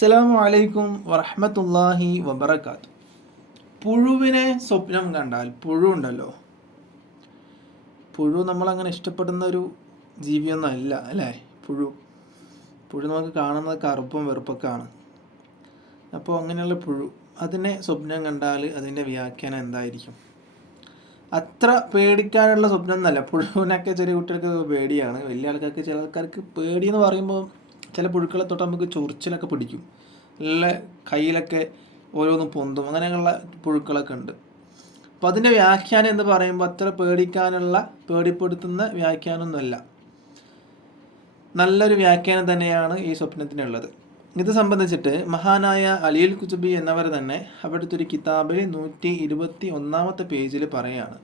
അസ്സലാമു അലൈക്കും വറഹ്മത്തുള്ളാഹി വബറകാത്തു. പുഴുവിനെ സ്വപ്നം കണ്ടാൽ, പുഴു ഉണ്ടല്ലോ, പുഴു നമ്മളങ്ങനെ ഇഷ്ടപ്പെടുന്ന ഒരു ജീവിയൊന്നും അല്ല അല്ലേ. പുഴു പുഴു നമുക്ക് കാണുന്നത് കറുപ്പും വെറുപ്പൊക്കെ ആണ്. അപ്പോൾ അങ്ങനെയുള്ള പുഴു, അതിനെ സ്വപ്നം കണ്ടാൽ അതിൻ്റെ വ്യാഖ്യാനം എന്തായിരിക്കും? അത്ര പേടിക്കാനുള്ള സ്വപ്നം എന്നല്ല. പുഴുവിനൊക്കെ ചെറിയ കുട്ടികൾക്ക് പേടിയാണ്, വലിയ ആൾക്കാർക്ക്, ചില ആൾക്കാർക്ക് പേടി എന്ന് പറയുമ്പോൾ ചില പുഴുക്കളെ തൊട്ട് നമുക്ക് ചൊറിച്ചിലൊക്കെ പിടിക്കും, നല്ല കയ്യിലൊക്കെ ഓരോന്നും പൊന്തും, അങ്ങനെയുള്ള പുഴുക്കളൊക്കെ ഉണ്ട്. അപ്പോൾ അതിൻ്റെ വ്യാഖ്യാനം എന്ന് പറയുമ്പോൾ അത്ര പേടിക്കാനുള്ള, പേടിപ്പെടുത്തുന്ന വ്യാഖ്യാനമൊന്നുമല്ല, നല്ലൊരു വ്യാഖ്യാനം തന്നെയാണ് ഈ സ്വപ്നത്തിനുള്ളത്. ഇത് സംബന്ധിച്ചിട്ട് മഹാനായ അലിയുൽ ഖുതുബി എന്നവർ തന്നെ അവിടുത്തെ ഒരു കിതാബിൽ 121 പേജിൽ പറയാണ്,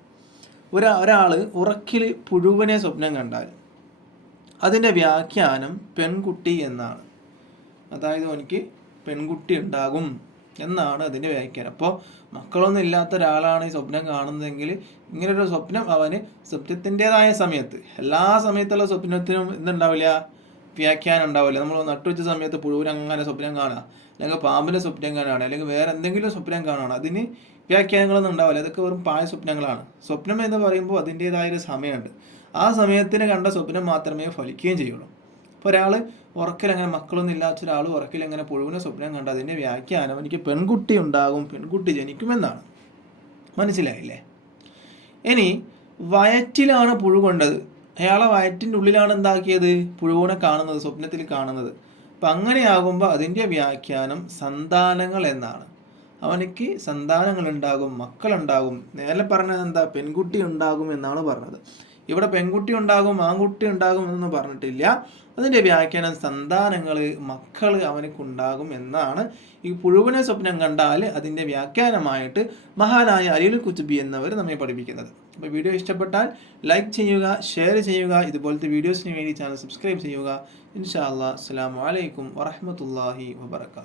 ഒരാൾ ഉറക്കിൽ പുഴുവിനെ സ്വപ്നം കണ്ടാൽ അതിൻ്റെ വ്യാഖ്യാനം പെൺകുട്ടി എന്നാണ്. അതായത് എനിക്ക് പെൺകുട്ടി ഉണ്ടാകും എന്നാണ് അതിൻ്റെ വ്യാഖ്യാനം. അപ്പോൾ മക്കളൊന്നും ഇല്ലാത്ത ഒരാളാണ് ഈ സ്വപ്നം കാണുന്നതെങ്കിൽ ഇങ്ങനൊരു സ്വപ്നം അവന് സ്വപ്നത്തിൻ്റെതായ സമയത്ത്, എല്ലാ സമയത്തുള്ള സ്വപ്നത്തിനും എന്തുണ്ടാവില്ല, വ്യാഖ്യാനം ഉണ്ടാവില്ല. നമ്മൾ നട്ടുവെച്ച സമയത്ത് പുഴുവിനങ്ങനെ സ്വപ്നം കാണുക, അല്ലെങ്കിൽ പാമ്പിൻ്റെ സ്വപ്നം കാണുകയാണ്, അല്ലെങ്കിൽ വേറെ എന്തെങ്കിലും സ്വപ്നം കാണുകയാണ്, അതിന് വ്യാഖ്യാനങ്ങളൊന്നും ഉണ്ടാവില്ല. അതൊക്കെ വെറും പായ സ്വപ്നങ്ങളാണ്. സ്വപ്നം എന്ന് പറയുമ്പോൾ അതിൻ്റെതായൊരു സമയമുണ്ട്. ആ സമയത്തിന് കണ്ട സ്വപ്നം മാത്രമേ ഫലിക്കുകയും ചെയ്യുള്ളൂ. ഇപ്പോൾ ഒരാൾ ഉറക്കിൽ അങ്ങനെ മക്കളൊന്നും ഇല്ലാത്ത ഒരാൾ ഉറക്കിൽ അങ്ങനെ പുഴുവിനെ സ്വപ്നം കണ്ട അതിൻ്റെ വ്യാഖ്യാനം എനിക്ക് പെൺകുട്ടി ഉണ്ടാകും, പെൺകുട്ടി ജനിക്കുമെന്നാണ്. മനസ്സിലായില്ലേ? ഇനി വയറ്റിലാണ് പുഴു കൊണ്ടത്, അയാളെ വയറ്റിൻ്റെ ഉള്ളിലാണ് എന്താക്കിയത്, പുഴുവിനെ കാണുന്നത്, സ്വപ്നത്തിൽ കാണുന്നത്. അപ്പം അങ്ങനെയാകുമ്പോൾ അതിൻ്റെ വ്യാഖ്യാനം സന്താനങ്ങൾ എന്നാണ്. അവനിക്ക് സന്താനങ്ങൾ ഉണ്ടാകും, മക്കളുണ്ടാകും. നേരെ പറഞ്ഞത് എന്താ, പെൺകുട്ടി ഉണ്ടാകും എന്നാണ് പറഞ്ഞത്. ഇവിടെ പെൺകുട്ടി ഉണ്ടാകും, ആൺകുട്ടി ഉണ്ടാകും എന്നൊന്നും പറഞ്ഞിട്ടില്ല. അതിൻ്റെ വ്യാഖ്യാനം സന്താനങ്ങൾ, മക്കൾ അവനക്കുണ്ടാകും എന്നാണ്. ഈ പുഴുവിനെ സ്വപ്നം കണ്ടാൽ അതിൻ്റെ വ്യാഖ്യാനമായിട്ട് മഹാനായ അലിയുൽ ഖുതുബി എന്നവർ നമ്മെ പഠിപ്പിക്കുന്നത്. അപ്പോൾ വീഡിയോ ഇഷ്ടപ്പെട്ടാൽ ലൈക്ക് ചെയ്യുക, ഷെയർ ചെയ്യുക, ഇതുപോലത്തെ വീഡിയോസിന് വേണ്ടി ചാനൽ സബ്സ്ക്രൈബ് ചെയ്യുക. ഇൻഷാ അല്ലാഹ്. അസ്സലാമു അലൈക്കും വറഹ്മത്തുള്ളാഹി വബറകാതുഹു.